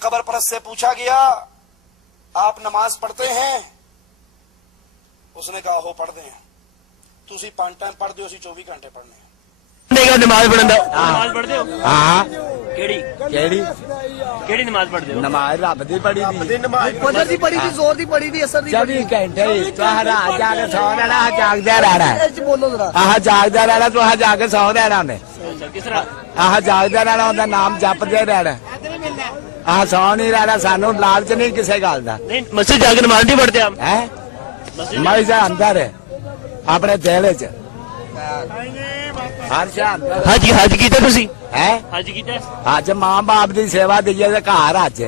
قبر پرست سے پوچھا گیا آپ نماز پڑھتے ہیں؟ اس نے کہا ہو پڑھتے ہیں. تسی 5 ٹائم پڑھتے ہو، اسی 24 گھنٹے پڑھنے ہیں. نماز پڑھن دا نماز پڑھتے ہو؟ ہاں کیڑی نماز پڑھتے ہو؟ نماز رب دی پڑھی دی، فجر دی پڑھی دی، زور دی پڑھی دی، اثر دی پڑھی 24 گھنٹے تو رات جا کے سو رہنا، جاگدا رہنا. دی. بولو ذرا. جاگدا رہنا تو جا کے سو رہنا نے. کس طرح؟ جاگدا رہنا، اوندا نام جپدے رہنا. سو نہیں رہنا. سانو لالچ نہیں کسی گل دا. نہیں مسجد جا کے نماز نہیں پڑھتے آپ؟ مسجد اندر ہے اپنے دل چ ہر شاہ اندر. حج کیتا تسی؟ ہے حج کیتا ہے؟ اج ماں باپ دی سیوا دیئے تے گھر اج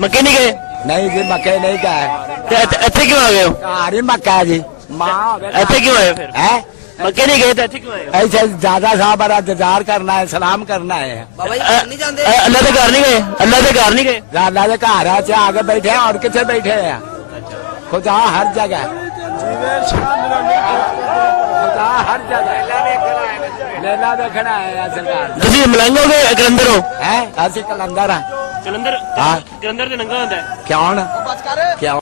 مکے نہیں گئے؟ نہیں جی مکے نہیں گئے. ایتھے کیوں آ گئے ہو؟ گھر ہی مکہ جی. ماں ایتھے کیوں آئے ہو پھر؟ ہے مکے نہیں گئے تو ایتھے کیوں آئے ہو؟ ایسے دادا صاحب کا انتظار کرنا ہے، سلام کرنا ہے. بابا جی گھر نہیں جاندے؟ اللہ کے گھر نہیں گئے؟ اللہ کے گھر نہیں گئے؟ دادا کے گھر آ کے بیٹھے ہیں اور کتنے بیٹھے ہیں؟ خدا ہر جگہ، خدا ہر جگہ. میلہ دیکھنا ہے سرکار. تسی ملنگ ہو گئے کلندر ہو؟ ہے اسی کلندر ہیں. کلندر؟ ہاں. کلندر تے ننگا ہوندا ہے؟ کیوں نا بچ کر. کیوں؟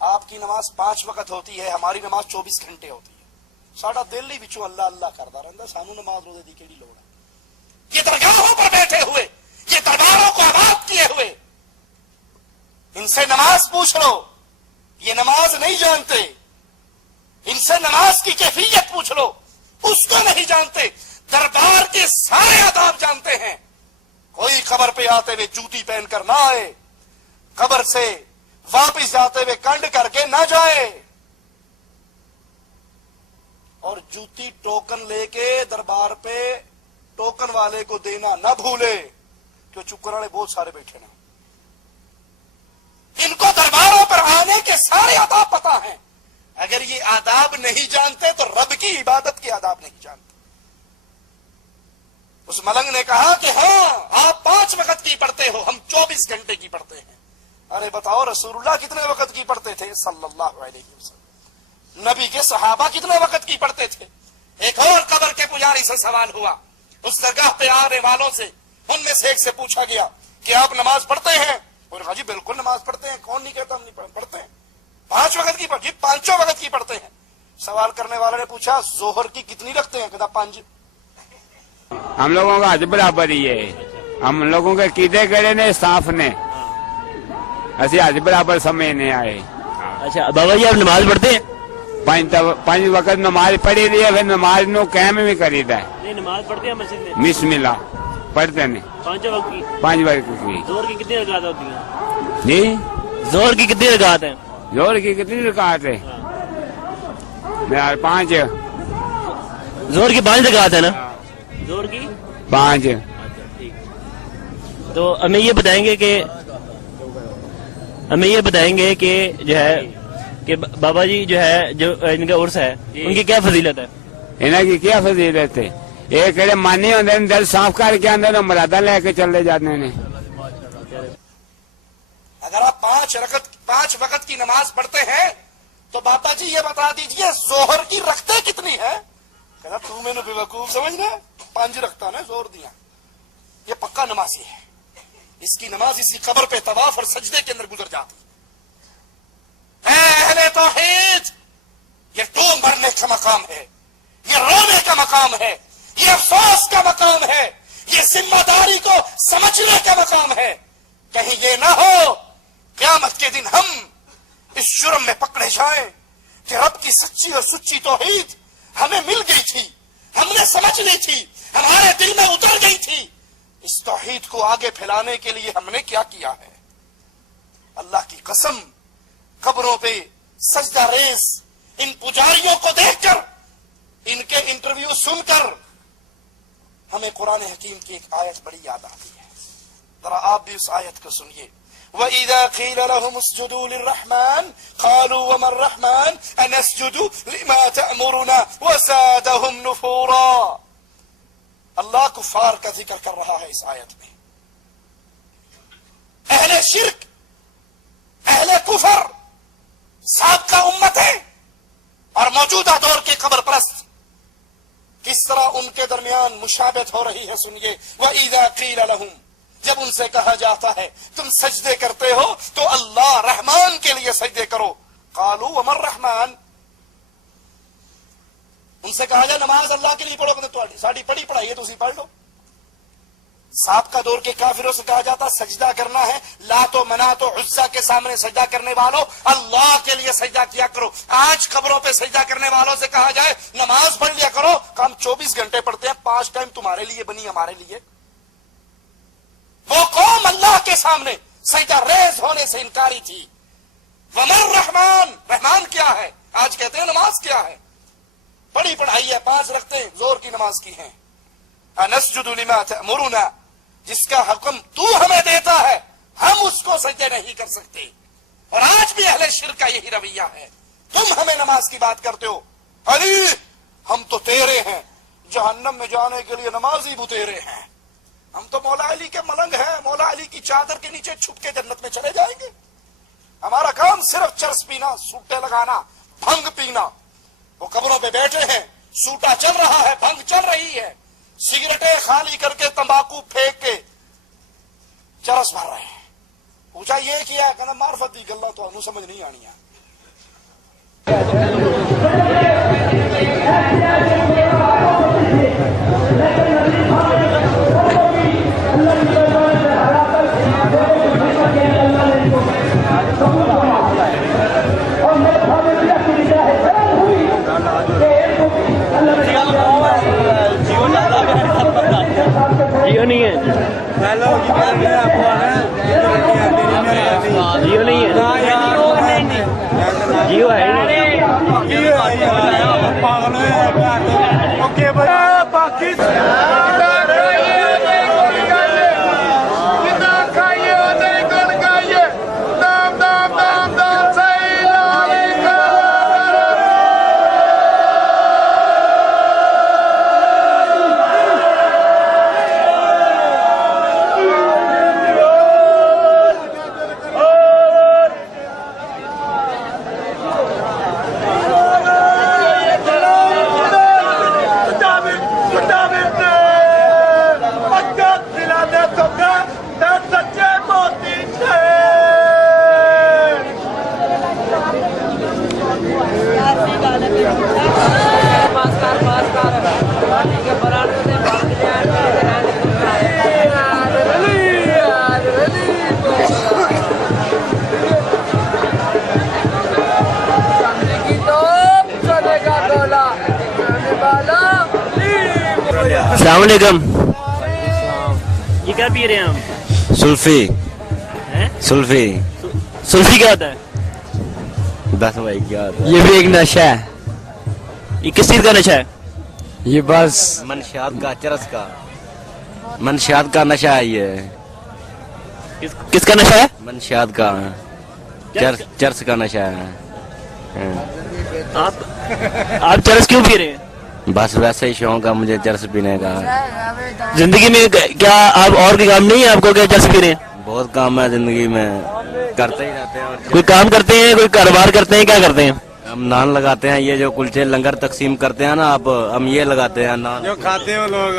آپ کی نماز 5 وقت ہوتی ہے، ہماری نماز 24 گھنٹے ہوتی ہے. ساڈا دل ہی وچوں اللہ اللہ کردا رہندا، سانو نماز روزے دی کیڑی لوڑ ہے؟ یہ درگاہوں پر بیٹھے ہوئے، یہ درباروں کو آباد کیے ہوئے، ان سے نماز پوچھ لو، یہ نماز نہیں جانتے. ان سے نماز کی کیفیت پوچھ لو، اس کو نہیں جانتے. دربار کے سارے آداب جانتے ہیں. کوئی قبر پہ آتے ہوئے جوتی پہن کر نہ آئے، قبر سے واپس جاتے ہوئے کنڈ کر کے نہ جائے، اور جوتی ٹوکن لے کے دربار پہ ٹوکن والے کو دینا نہ بھولے، کہ چکر والے بہت سارے بیٹھے نا. ان کو درباروں پر آنے کے سارے آداب پتا ہیں. اگر یہ آداب نہیں جانتے تو رب کی عبادت کے آداب نہیں جانتے. اس ملنگ نے کہا کہ ہاں آپ 5 وقت کی پڑھتے ہو، ہم 24 گھنٹے کی پڑھتے ہیں. ارے بتاؤ رسول اللہ کتنے وقت کی پڑھتے تھے صلی اللہ علیہ وسلم؟ نبی کے صحابہ کتنے وقت کی پڑھتے تھے؟ ایک اور قبر کے پجاری سے سوال ہوا، اس درگاہ پہ آنے والوں سے، ان میں سے ایک سے پوچھا گیا کہ آپ نماز پڑھتے ہیں؟ اور کہا جی بالکل نماز پڑھتے ہیں، کون نہیں کہتا ہم نہیں پڑھتے ہیں. 5 وقت کی جی 5 وقت کی پڑھتے ہیں. سوال کرنے والے نے پوچھا ظہر کی کتنی رکھتے ہیں؟ کہتا 5. ہم لوگوں کا حج برابر ہی ہے. ہم لوگوں کے قیدے کرے نے صاف نے، اسی حج برابر سمجھنے آئے. اچھا بابا جی آپ نماز پڑھتے ہیں؟ 5 وقت نماز پڑھی دی ہے، پھر نماز نو قائم بھی کری دا ہے. نہیں نماز پڑھتے ہیں مسجد میں؟ بسم اللہ پڑھتے ہیں 5 وقت کی. 5 وقت کی. زور کی کتنی رکعت ہوتی ہیں؟ جی زور کی کتنی رکعت ہیں؟ زور کی کتنی رکعت ہے؟ 5. زور کی 5 رکعت ہے نا؟ زور کی 5. تو ہمیں یہ بتائیں گے کہ جو ہے کہ بابا جی جو ہے جو ان کا عرس ہے ان کی کیا فضیلت ہے؟ انہوں کی کیا فضیلت ہے؟ یہ کہڑے مانی ہوتے ہیں، دل صاف کر کے اندر مرادہ لے کے چلے جاتے ہیں. اگر آپ 5 وقت کی نماز پڑھتے ہیں تو بابا جی یہ بتا دیجئے ظہر کی رکھتے کتنی ہے؟ کہنا تو میں نے بے وقوف سمجھنا، 5 رکھتا نا زور دیا. یہ پکا نمازی ہے، اس کی نماز اسی قبر پہ طواف اور سجدے کے اندر گزر جاتی. اے اہل توحید، یہ ڈوم بھرنے کا مقام ہے، یہ رونے کا مقام ہے، یہ افسوس کا مقام ہے، یہ ذمہ داری کو سمجھنے کا مقام ہے. کہیں یہ نہ ہو قیامت کے دن ہم اس جرم میں پکڑے جائیں کہ رب کی سچی اور سچی توحید ہمیں مل گئی تھی، ہم نے سمجھ لی تھی، ہمارے دل میں اتر گئی تھی. اس توحید کو آگے پھیلانے کے لیے ہم نے کیا کیا ہے؟ اللہ کی قسم، قبروں پہ سجدہ ریز ان پجاریوں کو دیکھ کر، ان کے انٹرویو سن کر ہمیں قرآن حکیم کی ایک آیت بڑی یاد آتی ہے. ذرا آپ بھی اس آیت کو سنیے. وَإِذَا قِيلَ لَهُمُ اسْجُدُوا لِلرَّحْمَنِ قَالُوا وَمَا الرَّحْمَنُ أَنَسْجُدُ لِمَا تَأْمُرُنَا وَزَادَهُمْ نُفُورًا. اللہ کفار کا ذکر کر رہا ہے اس آیت میں. اہل شرک، اہل کفر، سابقہ امتیں اور موجودہ دور کے قبر پرست کس طرح ان کے درمیان مشابہت ہو رہی ہے. سنیے. وَإِذَا قِيلَ لَهُمْ، جب ان سے کہا جاتا ہے تم سجدے کرتے ہو تو اللہ رحمان کے لیے سجدے کرو. قالوا وما الرحمن. ان سے کہا جائے نماز اللہ کے لیے پڑھو تو ساڑی پڑھی پڑھائی ہے تو اسی پڑھ لو. سابقہ دور کے کافروں سے کہا جاتا سجدہ کرنا ہے لات و منات و عزا کے سامنے سجدہ کرنے والوں اللہ کے لیے سجدہ کیا کرو. آج قبروں پہ سجدہ کرنے والوں سے کہا جائے نماز پڑھ لیا کرو. ہم 24 گھنٹے پڑھتے ہیں 5 ٹائم تمہارے لیے بنی ہمارے لیے. وہ قوم اللہ کے سامنے سجدہ ریز ہونے سے انکاری تھی. ومر رحمان. رحمان کیا ہے؟ آج کہتے ہیں نماز کیا ہے؟ پڑھی پڑھائی ہے 5 رکھتے ہیں زور کی نماز کی ہیں. انسجد لما تأمرنا. جس کا حکم تو ہمیں دیتا ہے ہم اس کو سجدے نہیں کر سکتے. اور آج بھی اہل شرک کا یہی رویہ ہے. تم ہمیں نماز کی بات کرتے ہو. علی ہم تو تیرے ہیں جہنم میں جانے کے لیے نمازی بھی تیرے ہیں. ہم تو مولا علی کے ملنگ ہیں مولا علی کی چادر کے نیچے چھپ کے جنت میں چلے جائیں گے. ہمارا کام صرف چرس پینا سوٹے لگانا بھنگ پینا. وہ قبروں پہ بیٹھے ہیں سوٹا چل رہا ہے بھنگ چل رہی ہے سگریٹیں خالی کر کے تمباکو پھینک کے چرس بھر رہے ہیں. پوچھا یہ کیا کہنا معرفت دی گلا تو ہمیں سمجھ نہیں آنی ہے. جیو نہیں ہے جیو نہیں ہے جیو ہے السلام علیکم. یہ کیا پی رہے ہیں ہم؟ سلفی. سلفی سلفی کیا ہوتا ہے؟ بس بھائی کیا ہوتا ہے؟ یہ بھی ایک نشہ ہے. یہ کس چیز کا نشہ ہے؟ یہ بس منشیات کا چرس کا منشیات کا نشہ ہے. یہ کس کا نشہ ہے؟ منشیات کا چرس کا نشہ ہے. آپ چرس کیوں پی رہے ہیں؟ بس ویسے ہی شوق ہے مجھے چرس پینے کا. زندگی میں کیا آپ اور کوئی کام نہیں ہے آپ کو کیا چرس پی رہے ہیں؟ بہت کام ہے زندگی میں کرتے ہی رہتے ہیں. کوئی کام کرتے ہیں کوئی کاروبار کرتے ہیں کیا کرتے ہیں؟ ہم نان لگاتے ہیں. یہ جو کلچے لنگر تقسیم کرتے ہیں نا آپ ہم یہ لگاتے ہیں نان جو کھاتے ہیں لوگ.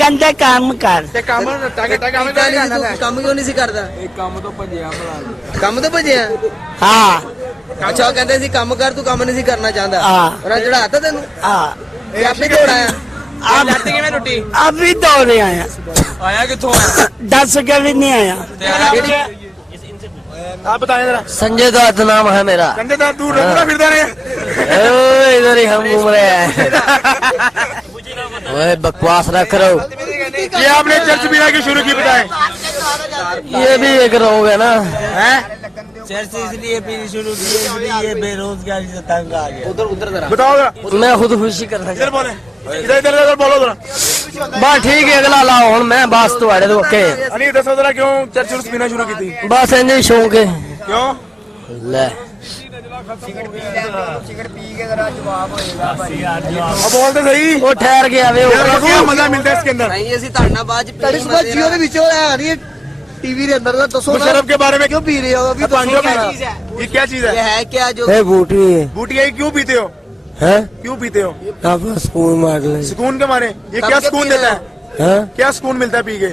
گندے کام کر کام کیوں نہیں کرتا کام تو بجیا. ہاں اچھا کہتے سی کام کر تو کام نہیں کرنا چاہتا چڑھاتا تین ابھی دوڑے آیا آیا کتوں 10 کے بھی نہیں آیا. آپ بتائیں ذرا. سنجے دت نام ہے میرا. سنجے دت دور پھرتا رہے ادھر ہی ہم گھوم رہے ہیں. بکواس رکھ رہا ہو. یہ آپ نے چرچ پینا کی شروع کی بتائیں. یہ بھی ایک رہو گے نا چرچ اس لیے پینی شروع کی اس لیے یہ بے روزگاری سے تنگ آ گیا. ادھر بتاؤ ذرا. میں خود خوشی کرنا ادھر بولیں ادھر بولو ذرا. بس ٹھیک ہے اگلا لاؤ ہوں میں بس تو نہیں دسو ذرا کیوں چرچ پینا شروع کی تھی؟ بس انج شوق ہے. کیوں؟ لے بولتے صحیح. وہ ٹھہر گیا مزہ ملتا ہے اس کے اندر. ٹی وی اندر مشرف کے بارے میں کیوں پی رہے ہو ابھی یہ کیا چیز ہے؟ یہ ہے کیا جو بوٹی بوٹی ہے کیوں پیتے ہو؟ کیوں پیتے ہو؟ سکون مار لیں. سکون کے مارے. یہ کیا سکون دیتا ہے؟ کیا سکون ملتا ہے پی کے؟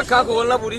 ਅੱਖਾਂ ਖੋਲਣਾ ਪੂਰੀ